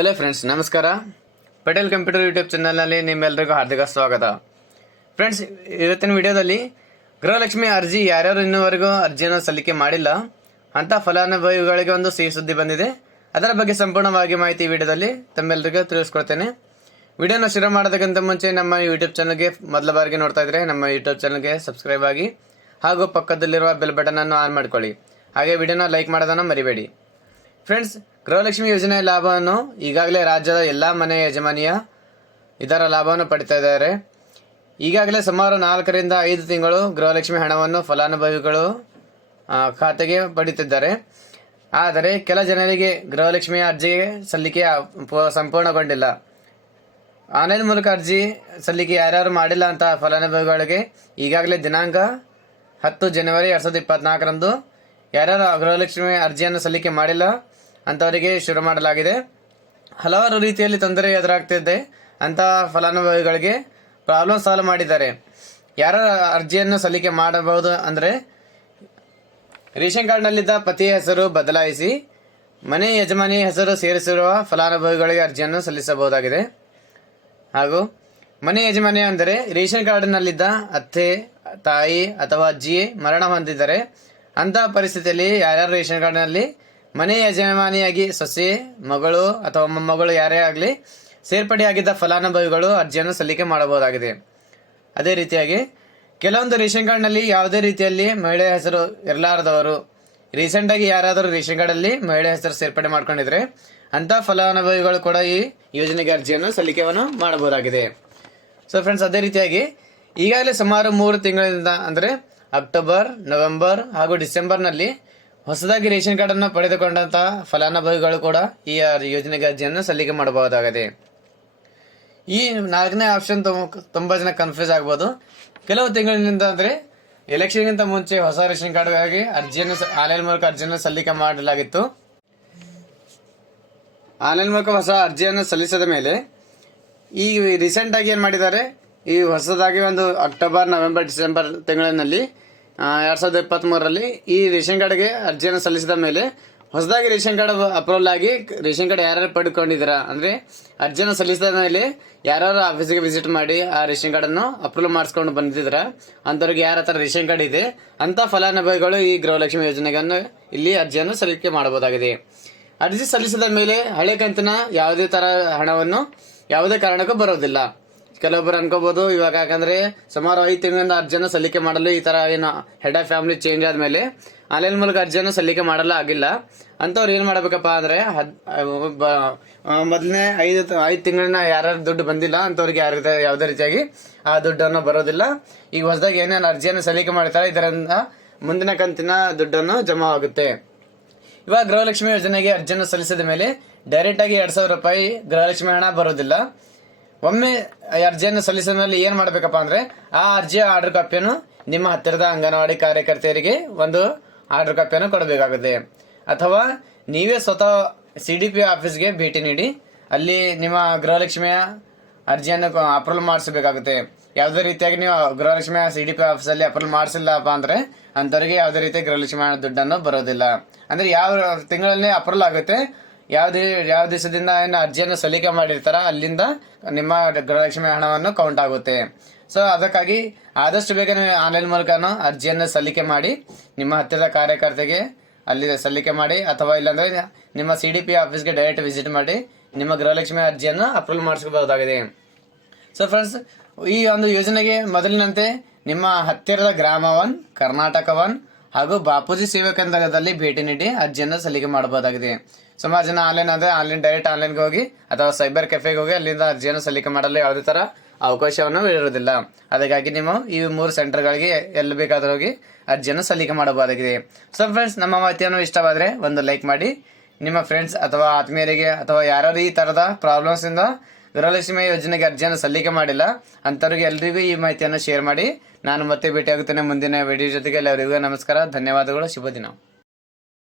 Hello friends, ನಮಸ್ಕಾರ. Patel computer YouTube ಚಾನಲ್ನಲ್ಲಿ ನಿಮ್ಮೆಲ್ಲರಿಗೂ ಹಾರ್ದಿಕ ಸ್ವಾಗತ. ಫ್ರೆಂಡ್ಸ್, ಇವತ್ತಿನ ವಿಡಿಯೋದಲ್ಲಿ ಗೃಹಲಕ್ಷ್ಮಿ ಅರ್ಜಿ ಯಾರ್ಯಾರು ಇನ್ನೂವರೆಗೂ ಅರ್ಜಿಯನ್ನು ಸಲ್ಲಿಕೆ ಮಾಡಿಲ್ಲ ಅಂತ ಫಲಾನುಭವಿಗಳಿಗೆ ಒಂದು ಸಿಹಿ ಸುದ್ದಿ ಬಂದಿದೆ. ಅದರ ಬಗ್ಗೆ ಸಂಪೂರ್ಣವಾಗಿ ಮಾಹಿತಿ ಈ ವಿಡಿಯೋದಲ್ಲಿ ತಮ್ಮೆಲ್ಲರಿಗೂ ತಿಳಿಸ್ಕೊಡ್ತೇನೆ. ವಿಡಿಯೋನ ಶುರು ಮಾಡೋದಕ್ಕಿಂತ ಮುಂಚೆ ನಮ್ಮ ಯೂಟ್ಯೂಬ್ ಚಾನಲ್ಗೆ ಮೊದಲ ಬಾರಿಗೆ ನೋಡ್ತಾ ಇದ್ರೆ ನಮ್ಮ ಯೂಟ್ಯೂಬ್ ಚಾನಲ್ಗೆ ಸಬ್ಸ್ಕ್ರೈಬ್ ಆಗಿ ಹಾಗೂ ಪಕ್ಕದಲ್ಲಿರುವ ಬೆಲ್ ಬಟನ್ ಅನ್ನು ಆನ್ ಮಾಡ್ಕೊಳ್ಳಿ. ಹಾಗೆ ವಿಡಿಯೋನ ಲೈಕ್ ಮಾಡೋದನ್ನು ಮರಿಬೇಡಿ. ಫ್ರೆಂಡ್ಸ್, ಗೃಹಲಕ್ಷ್ಮಿ ಯೋಜನೆಯ ಲಾಭವನ್ನು ಈಗಾಗಲೇ ರಾಜ್ಯದ ಎಲ್ಲ ಮನೆ ಯಜಮಾನಿಯ ಇದರ ಲಾಭವನ್ನು ಪಡಿತಾ ಇದ್ದಾರೆ. ಈಗಾಗಲೇ ಸುಮಾರು 4 ರಿಂದ 5 ತಿಂಗಳು ಗೃಹಲಕ್ಷ್ಮಿ ಹಣವನ್ನು ಫಲಾನುಭವಿಗಳು ಖಾತೆಗೆ ಪಡೆಯುತ್ತಿದ್ದಾರೆ. ಆದರೆ ಕೆಲ ಜನರಿಗೆ ಗೃಹಲಕ್ಷ್ಮಿಯ ಅರ್ಜಿ ಸಲ್ಲಿಕೆ ಸಂಪೂರ್ಣಗೊಂಡಿಲ್ಲ. ಆನ್ಲೈನ್ ಮೂಲಕ ಅರ್ಜಿ ಸಲ್ಲಿಕೆ ಯಾರ್ಯಾರು ಮಾಡಿಲ್ಲ ಅಂತ ಫಲಾನುಭವಿಗಳಿಗೆ ಈಗಾಗಲೇ ದಿನಾಂಕ 10 ಜನವರಿ 2024ರಂದು ಯಾರ್ಯಾರು ಗೃಹಲಕ್ಷ್ಮಿ ಅರ್ಜಿಯನ್ನು ಸಲ್ಲಿಕೆ ಮಾಡಿಲ್ಲ ಅಂಥವರಿಗೆ ಶುರು ಮಾಡಲಾಗಿದೆ. ಹಲವಾರು ರೀತಿಯಲ್ಲಿ ತೊಂದರೆ ಎದುರಾಗ್ತಿದೆ ಅಂತ ಫಲಾನುಭವಿಗಳಿಗೆ ಪ್ರಾಬ್ಲಮ್ ಸಾಲ್ವ್ ಮಾಡಿದ್ದಾರೆ. ಯಾರ ಅರ್ಜಿಯನ್ನು ಸಲ್ಲಿಕೆ ಮಾಡಬಹುದು ಅಂದರೆ, ರೇಷನ್ ಕಾರ್ಡ್ನಲ್ಲಿದ್ದ ಪತಿಯ ಹೆಸರು ಬದಲಾಯಿಸಿ ಮನೆ ಯಜಮಾನಿ ಹೆಸರು ಸೇರಿಸಿರುವ ಫಲಾನುಭವಿಗಳಿಗೆ ಅರ್ಜಿಯನ್ನು ಸಲ್ಲಿಸಬಹುದಾಗಿದೆ. ಹಾಗೂ ಮನೆ ಯಜಮಾನಿ ಅಂದರೆ ರೇಷನ್ ಕಾರ್ಡ್ನಲ್ಲಿದ್ದ ಅತ್ತೆ, ತಾಯಿ ಅಥವಾ ಅಜ್ಜಿ ಮರಣ ಹೊಂದಿದ್ದಾರೆ. ಅಂತಹ ಪರಿಸ್ಥಿತಿಯಲ್ಲಿ ಯಾರ್ಯಾರು ರೇಷನ್ ಕಾರ್ಡ್ನಲ್ಲಿ ಮನೆ ಯಜಮಾನಿಯಾಗಿ ಸೊಸೆ, ಮಗಳು ಅಥವಾ ಮೊಮ್ಮಗಳು ಯಾರೇ ಆಗಲಿ ಸೇರ್ಪಡೆಯಾಗಿದ್ದ ಫಲಾನುಭವಿಗಳು ಅರ್ಜಿಯನ್ನು ಸಲ್ಲಿಕೆ ಮಾಡಬಹುದಾಗಿದೆ. ಅದೇ ರೀತಿಯಾಗಿ ಕೆಲವೊಂದು ರೇಷನ್ ಕಾರ್ಡ್ನಲ್ಲಿ ಯಾವುದೇ ರೀತಿಯಲ್ಲಿ ಮಹಿಳೆಯ ಹೆಸರು ಇರಲಾರದವರು ರೀಸೆಂಟಾಗಿ ಯಾರಾದರೂ ರೇಷನ್ ಕಾರ್ಡಲ್ಲಿ ಮಹಿಳೆಯ ಹೆಸರು ಸೇರ್ಪಡೆ ಮಾಡ್ಕೊಂಡಿದ್ರೆ ಅಂಥ ಫಲಾನುಭವಿಗಳು ಕೂಡ ಈ ಯೋಜನೆಗೆ ಅರ್ಜಿಯನ್ನು ಸಲ್ಲಿಕೆಯನ್ನು ಮಾಡಬಹುದಾಗಿದೆ. ಸೊ ಫ್ರೆಂಡ್ಸ್, ಅದೇ ರೀತಿಯಾಗಿ ಈಗಾಗಲೇ ಸುಮಾರು 3 ತಿಂಗಳಿಂದ ಅಂದರೆ ಅಕ್ಟೋಬರ್, ನವೆಂಬರ್ ಹಾಗೂ ಡಿಸೆಂಬರ್ನಲ್ಲಿ ಹೊಸದಾಗಿ ರೇಷನ್ ಕಾರ್ಡನ್ನು ಪಡೆದುಕೊಂಡಂತಹ ಫಲಾನುಭವಿಗಳು ಕೂಡ ಈ ಯೋಜನೆಗೆ ಅರ್ಜಿಯನ್ನು ಸಲ್ಲಿಕೆ ಮಾಡಬಹುದಾಗಿದೆ. ಈ 4ನೇ ಆಪ್ಷನ್ ತುಂಬ ಜನ ಕನ್ಫ್ಯೂಸ್ ಆಗ್ಬೋದು. ಕೆಲವು ತಿಂಗಳಿನಿಂದ ಅಂದರೆ ಎಲೆಕ್ಷನ್ಗಿಂತ ಮುಂಚೆ ಹೊಸ ರೇಷನ್ ಕಾರ್ಡ್ಗಾಗಿ ಅರ್ಜಿಯನ್ನು ಆನ್ಲೈನ್ ಮೂಲಕ ಅರ್ಜಿಯನ್ನು ಸಲ್ಲಿಕೆ ಮಾಡಲಾಗಿತ್ತು. ಆನ್ಲೈನ್ ಮೂಲಕ ಹೊಸ ಅರ್ಜಿಯನ್ನು ಸಲ್ಲಿಸಿದ ಮೇಲೆ ಈ ರೀಸೆಂಟಾಗಿ ಏನು ಮಾಡಿದ್ದಾರೆ, ಈ ಹೊಸದಾಗಿ ಒಂದು ಅಕ್ಟೋಬರ್, ನವೆಂಬರ್, ಡಿಸೆಂಬರ್ ತಿಂಗಳಿನಲ್ಲಿ 2023ರಲ್ಲಿ ಈ ರೇಷನ್ ಕಾರ್ಡ್ಗೆ ಅರ್ಜಿಯನ್ನು ಸಲ್ಲಿಸಿದ ಮೇಲೆ ಹೊಸದಾಗಿ ರೇಷನ್ ಕಾರ್ಡ್ ಅಪ್ರೂವಲ್ ಆಗಿ ರೇಷನ್ ಕಾರ್ಡ್ ಯಾರ್ಯಾರು ಪಡ್ಕೊಂಡಿದ್ದೀರಾ ಅಂದರೆ ಅರ್ಜಿಯನ್ನು ಸಲ್ಲಿಸಿದ ಮೇಲೆ ಯಾರ್ಯಾರು ಆಫೀಸಿಗೆ ವಿಸಿಟ್ ಮಾಡಿ ಆ ರೇಷನ್ ಕಾರ್ಡನ್ನು ಅಪ್ರೂವಲ್ ಮಾಡಿಸ್ಕೊಂಡು ಬಂದಿದ್ದೀರ ಅಂಥವ್ರಿಗೆ ಯಾರ ಹತ್ರ ರೇಷನ್ ಕಾರ್ಡ್ ಇದೆ ಅಂಥ ಫಲಾನುಭವಿಗಳು ಈ ಗೃಹಲಕ್ಷ್ಮಿ ಯೋಜನೆಯನ್ನು ಇಲ್ಲಿ ಅರ್ಜಿಯನ್ನು ಸಲ್ಲಿಕೆ ಮಾಡಬಹುದಾಗಿದೆ. ಅರ್ಜಿ ಸಲ್ಲಿಸಿದ ಮೇಲೆ ಹಳೆ ಕಂತಿನ ಯಾವುದೇ ಥರ ಹಣವನ್ನು ಯಾವುದೇ ಕಾರಣಕ್ಕೂ ಬರೋದಿಲ್ಲ. ಕೆಲವೊಬ್ಬರು ಅನ್ಕೋಬಹುದು, ಇವಾಗ ಯಾಕಂದ್ರೆ ಸುಮಾರು 5 ತಿಂಗಳಿಂದ ಅರ್ಜಿಯನ್ನು ಸಲ್ಲಿಕೆ ಮಾಡಲು ಈ ತರ ಏನು ಹೆಡ್ ಆಫ್ ಫ್ಯಾಮಿಲಿ ಚೇಂಜ್ ಆದ್ಮೇಲೆ ಆನ್ಲೈನ್ ಮೂಲಕ ಅರ್ಜಿಯನ್ನು ಸಲ್ಲಿಕೆ ಮಾಡಲು ಆಗಿಲ್ಲ ಅಂತವ್ರು ಏನ್ ಮಾಡಬೇಕಪ್ಪ ಅಂದ್ರೆ ಮೊದಲನೇ 5 ತಿಂಗಳಿನ ಯಾರ್ಯಾರು ದುಡ್ಡು ಬಂದಿಲ್ಲ ಅಂತವ್ರಿಗೆ ಯಾವುದೇ ರೀತಿಯಾಗಿ ಆ ದುಡ್ಡನ್ನು ಬರೋದಿಲ್ಲ. ಈಗ ಹೊಸದಾಗಿ ಏನೇನು ಅರ್ಜಿಯನ್ನು ಸಲ್ಲಿಕೆ ಮಾಡ್ತಾರೆ ಇದರಿಂದ ಮುಂದಿನ ಕಂತಿನ ದುಡ್ಡನ್ನು ಜಮಾ ಆಗುತ್ತೆ. ಇವಾಗ ಗೃಹಲಕ್ಷ್ಮಿ ಯೋಜನೆಗೆ ಅರ್ಜಿಯನ್ನು ಸಲ್ಲಿಸಿದ ಮೇಲೆ ಡೈರೆಕ್ಟ್ ಆಗಿ 2,000 ರೂಪಾಯಿ ಗೃಹಲಕ್ಷ್ಮಿ ಹಣ ಬರೋದಿಲ್ಲ. ಒಮ್ಮೆ ಅರ್ಜಿಯನ್ನು ಸಲ್ಲಿಸಿದ ಮೇಲೆ ಏನ್ ಮಾಡ್ಬೇಕಪ್ಪ ಅಂದ್ರೆ ಆ ಅರ್ಜಿಯ ಆರ್ಡರ್ ಕಾಪಿಯನ್ನು ನಿಮ್ಮ ಹತ್ತಿರದ ಅಂಗನವಾಡಿ ಕಾರ್ಯಕರ್ತೆಯರಿಗೆ ಒಂದು ಆರ್ಡರ್ ಕಾಪಿಯನ್ನು ಕೊಡಬೇಕಾಗುತ್ತೆ. ಅಥವಾ ನೀವೇ ಸ್ವತಃ CDP ಆಫೀಸ್ಗೆ ಭೇಟಿ ನೀಡಿ ಅಲ್ಲಿ ನಿಮ್ಮ ಗೃಹಲಕ್ಷ್ಮಿಯ ಅರ್ಜಿಯನ್ನು ಅಪ್ರೂವಲ್ ಮಾಡಿಸಬೇಕಾಗುತ್ತೆ. ಯಾವುದೇ ರೀತಿಯಾಗಿ ನೀವು ಗೃಹಲಕ್ಷ್ಮಿಯ CDP ಆಫೀಸಲ್ಲಿ ಅಪ್ರೂವಲ್ ಮಾಡಿಸಿಲ್ಲಪ್ಪ ಅಂದ್ರೆ ಅಂಥವ್ರಿಗೆ ಯಾವುದೇ ರೀತಿಯ ಗೃಹಲಕ್ಷ್ಮಿ ದುಡ್ಡನ್ನು ಬರೋದಿಲ್ಲ. ಅಂದ್ರೆ ಯಾವ ತಿಂಗಳಲ್ಲಿ ಅಪ್ರೂವಲ್ ಆಗುತ್ತೆ, ಯಾವ ದಿವಸದಿಂದ ಏನು ಅರ್ಜಿಯನ್ನು ಸಲ್ಲಿಕೆ ಮಾಡಿರ್ತಾರ ಅಲ್ಲಿಂದ ನಿಮ್ಮ ಗೃಹಲಕ್ಷ್ಮಿ ಹಣವನ್ನು ಕೌಂಟ್ ಆಗುತ್ತೆ. ಸೊ ಅದಕ್ಕಾಗಿ ಆದಷ್ಟು ಬೇಗ ನೀವು ಆನ್ಲೈನ್ ಮೂಲಕ ಅರ್ಜಿಯನ್ನು ಸಲ್ಲಿಕೆ ಮಾಡಿ ನಿಮ್ಮ ಹತ್ತಿರದ ಕಾರ್ಯಕರ್ತೆಗೆ ಅಲ್ಲಿ ಸಲ್ಲಿಕೆ ಮಾಡಿ, ಅಥವಾ ಇಲ್ಲಾಂದ್ರೆ ನಿಮ್ಮ CDP ಆಫೀಸ್ಗೆ ಡೈರೆಕ್ಟ್ ವಿಸಿಟ್ ಮಾಡಿ ನಿಮ್ಮ ಗೃಹಲಕ್ಷ್ಮಿ ಅರ್ಜಿಯನ್ನು ಅಪ್ರೂವಲ್ ಮಾಡಿಸಬಹುದಾಗಿದೆ. ಸೊ ಫ್ರೆಂಡ್ಸ್, ಈ ಒಂದು ಯೋಜನೆಗೆ ಮೊದಲಿನಂತೆ ನಿಮ್ಮ ಹತ್ತಿರದ ಗ್ರಾಮ 1, ಕರ್ನಾಟಕ 1 ಹಾಗೂ ಬಾಪೂಜಿ ಸೇವಾ ಕೇಂದ್ರದಲ್ಲಿ ಭೇಟಿ ನೀಡಿ ಅರ್ಜಿಯನ್ನು ಸಲ್ಲಿಕೆ ಮಾಡಬಹುದಾಗಿದೆ. ಸುಮಾರು ಜನ ಡೈರೆಕ್ಟ್ ಆನ್ಲೈನ್ಗೆ ಹೋಗಿ ಅಥವಾ ಸೈಬರ್ ಕೆಫೆಗೆ ಹೋಗಿ ಅಲ್ಲಿಂದ ಅರ್ಜಿಯನ್ನು ಸಲ್ಲಿಕೆ ಮಾಡಲು ಯಾವುದೇ ತರ ಅವಕಾಶವನ್ನು ಇರುವುದಿಲ್ಲ. ಅದಕ್ಕಾಗಿ ನೀವು ಈ 3 ಸೆಂಟರ್ಗಳಿಗೆ ಎಲ್ಲಿ ಬೇಕಾದರೂ ಹೋಗಿ ಅರ್ಜಿಯನ್ನು ಸಲ್ಲಿಕೆ ಮಾಡಬಹುದಾಗಿದೆ. ಸೊ ಫ್ರೆಂಡ್ಸ್, ನಮ್ಮ ಮಾಹಿತಿಯನ್ನು ಇಷ್ಟವಾದರೆ ಒಂದು ಲೈಕ್ ಮಾಡಿ, ನಿಮ್ಮ ಫ್ರೆಂಡ್ಸ್ ಅಥವಾ ಆತ್ಮೀಯರಿಗೆ ಅಥವಾ ಯಾರು ಈ ತರದ ಪ್ರಾಬ್ಲಮ್ಸ್ ಇಂದ ಗೃಹಲಕ್ಷ್ಮಿ ಯೋಜನೆಗೆ ಅರ್ಜಿಯನ್ನು ಸಲ್ಲಿಕೆ ಮಾಡಿಲ್ಲ ಅಂಥವ್ರಿಗೆ ಎಲ್ರಿಗೂ ಈ ಮಾಹಿತಿಯನ್ನು ಶೇರ್ ಮಾಡಿ. ನಾನು ಮತ್ತೆ ಭೇಟಿಯಾಗುತ್ತೇನೆ ಮುಂದಿನ ವಿಡಿಯೋ ಜೊತೆಗೆ. ಎಲ್ಲರಿಗೂ ನಮಸ್ಕಾರ, ಧನ್ಯವಾದಗಳು, ಶುಭ ದಿನ.